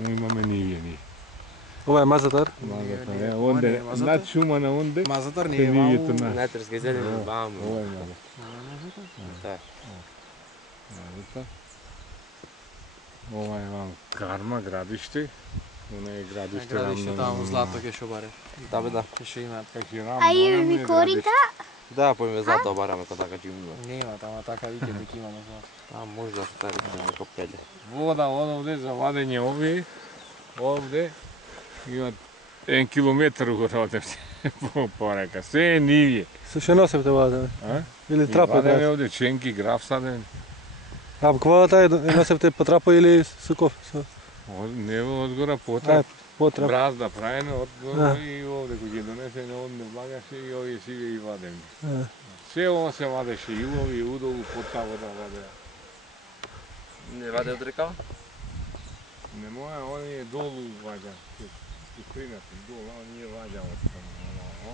Само имаме нивие ние. Ова е Мазатар? Мазатар, онде, над шума на онде. Мазатар не е ваму. Најтрска зелени ваму. Ова е Мазатар. Да. Мазатар. Ова е вам Карма, градиште. Она е градиште Градиште таму злато ке шо баре. Да бе да. Ке шо имаат. Are you recording that? Да, поиме злато бараме кога така ќе има. Нема тама така виќе дека имаме злато. А може да стави некој пеле. Вода овде за вадење овие. Овде има 1 километар горе одевте по река. Се е нивие. Се носевте ваде? А? Или трапа? Вадеме овде ченки, граф садеме. А кога носевте по трапа или суков? Не одгора потрап. Потрап. Бразда правене одгора и овде кој ги донесене одне багаше и овие сиве и вадеме. Се ова се вадеше и улови и удолу пота вода ваде. Не ваде од река? Не може, они долу ваѓа. Куприната долу, ние ваѓаме таму.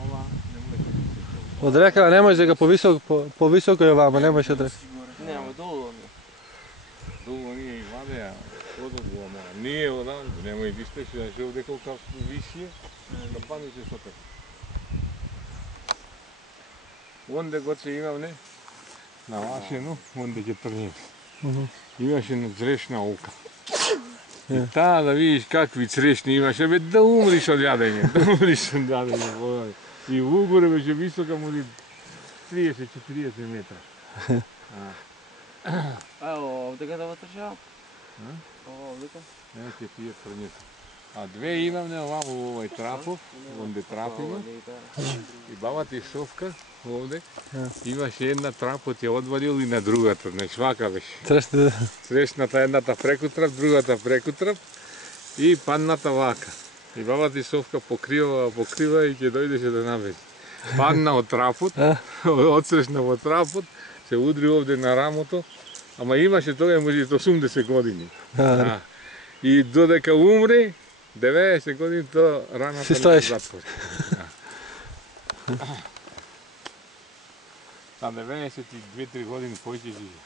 Ова не може да се. Од река не може да го повисоко е вама, не може да. Нема долу. Долу ние и вадеа, подолу ама. Ние одан, нема и дистеше, да се овде колка висие, да панише со така. Онде гоце имавне, на Вашено, онде ќе тргнеме. Имаше на црешна ока. И таа да видиш какви црешни имаше, бе да умриш од јадење, да умриш од јадење. И угоре беше висока, може 30-40 метра. Овде каде ватршава? Овде каде? Не, ќе тие тргнете. А две имавне овамо во овој трапов, онде трапиме. И бабата и Совка овде имаше една трапот ја одвалил и на другата, значи вака беше. Срещната едната преку трап, другата преку трап и падната вака. И бабата и Совка покрива и ќе дојдеше да навезе. Падна од трапот, одсрещна во трапот, се удри овде на рамото, ама имаше тога може 80 години. И додека умре, 90 години то раната не затвори. А 92-3 години појќе живе.